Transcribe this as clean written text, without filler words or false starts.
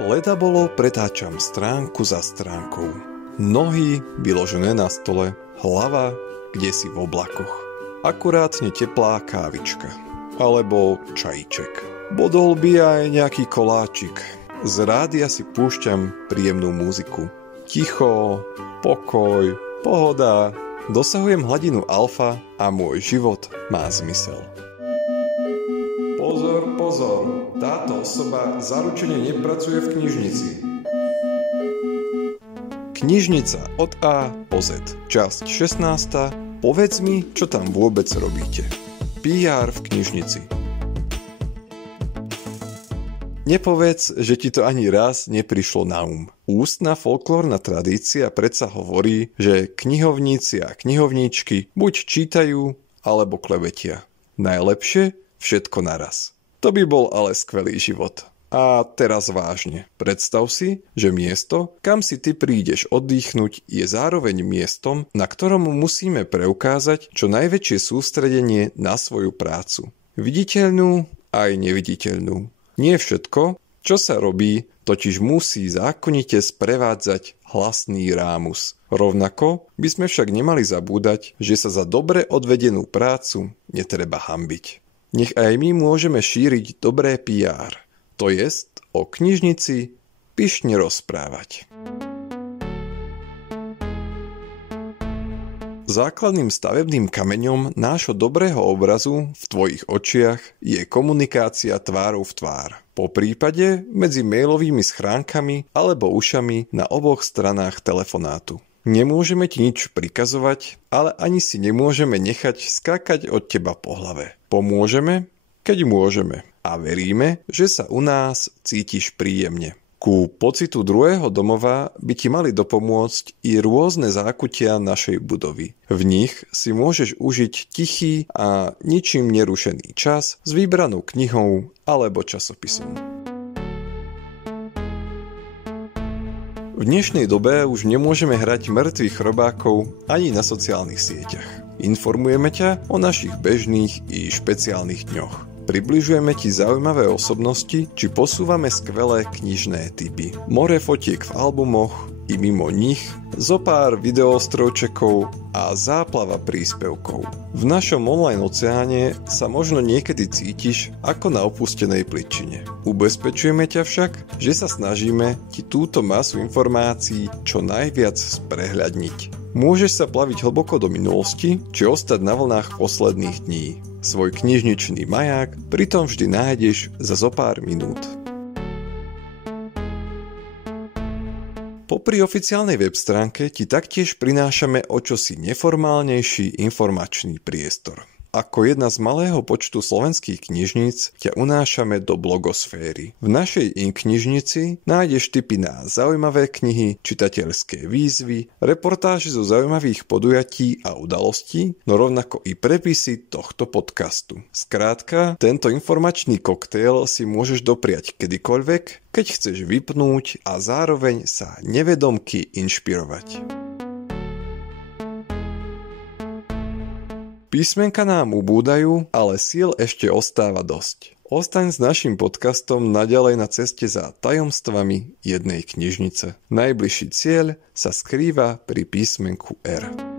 Leda bolo, pretáčam stránku za stránkou. Nohy vyložené na stole, hlava kdesi v oblakoch. Akurátne teplá kávička. Alebo čajíček. Bodol by aj nejaký koláčik. Z rádia si púšťam príjemnú muziku. Ticho, pokoj, pohoda. Dosahujem hladinu alfa a môj život má zmysel. Pozor, pozor. Táto osoba zaručene nepracuje v knižnici. Knižnica od A po Z. Časť 16. Povedz mi, čo tam vôbec robíte. PR v knižnici. Nepovedz, že ti to ani raz neprišlo na ústna folklórna tradícia predsa hovorí, že knihovníci a knihovníčky buď čítajú, alebo klebetia. Najlepšie všetko naraz. To by bol ale skvelý život. A teraz vážne. Predstav si, že miesto, kam si ty prídeš oddychnúť, je zároveň miestom, na ktorom musíme preukázať čo najväčšie sústredenie na svoju prácu. Viditeľnú aj neviditeľnú. Nie všetko, čo sa robí, totiž musí zákonite sprevádzať hlasný rámus. Rovnako by sme však nemali zabúdať, že sa za dobre odvedenú prácu netreba hanbiť. Nech aj my môžeme šíriť dobré PR, to jest o knižnici pyšne rozprávať. Základným stavebným kameňom nášho dobrého obrazu v tvojich očiach je komunikácia tvárou v tvár. Po prípade medzi mailovými schránkami alebo ušami na oboch stranách telefonátu. Nemôžeme ti nič prikazovať, ale ani si nemôžeme nechať skákať od teba po hlave. Pomôžeme, keď môžeme. A veríme, že sa u nás cítiš príjemne. Ku pocitu druhého domova by ti mali dopomôcť i rôzne zákutia našej budovy. V nich si môžeš užiť tichý a ničím nerušený čas s vybranou knihou alebo časopisom. V dnešnej dobe už nemôžeme hrať mŕtvych chrobákov ani na sociálnych sieťach. Informujeme ťa o našich bežných i špeciálnych dňoch. Približujeme ti zaujímavé osobnosti, či posúvame skvelé knižné tipy. More fotiek v albumoch i mimo nich, zopár videostrojčekov a záplava príspevkov. V našom online oceáne sa možno niekedy cítiš ako na opustenej pličine. Ubezpečujeme ťa však, že sa snažíme ti túto masu informácií čo najviac sprehľadniť. Môžeš sa plaviť hlboko do minulosti, či ostať na vlnách posledných dní. Svoj knižničný maják pritom vždy nájdeš za zopár minút. Popri oficiálnej web stránke ti taktiež prinášame o čosi neformálnejší informačný priestor. Ako jedna z malého počtu slovenských knižníc ťa unášame do blogosféry. V našej knižnici nájdeš tipy na zaujímavé knihy, čitateľské výzvy, reportáže zo zaujímavých podujatí a udalostí, no rovnako i prepisy tohto podcastu. Skrátka, tento informačný koktail si môžeš dopriať kedykoľvek, keď chceš vypnúť a zároveň sa nevedomky inšpirovať. Písmenka nám ubúdajú, ale síl ešte ostáva dosť. Ostaň s naším podcastom naďalej na ceste za tajomstvami jednej knižnice. Najbližší cieľ sa skrýva pri písmenku R.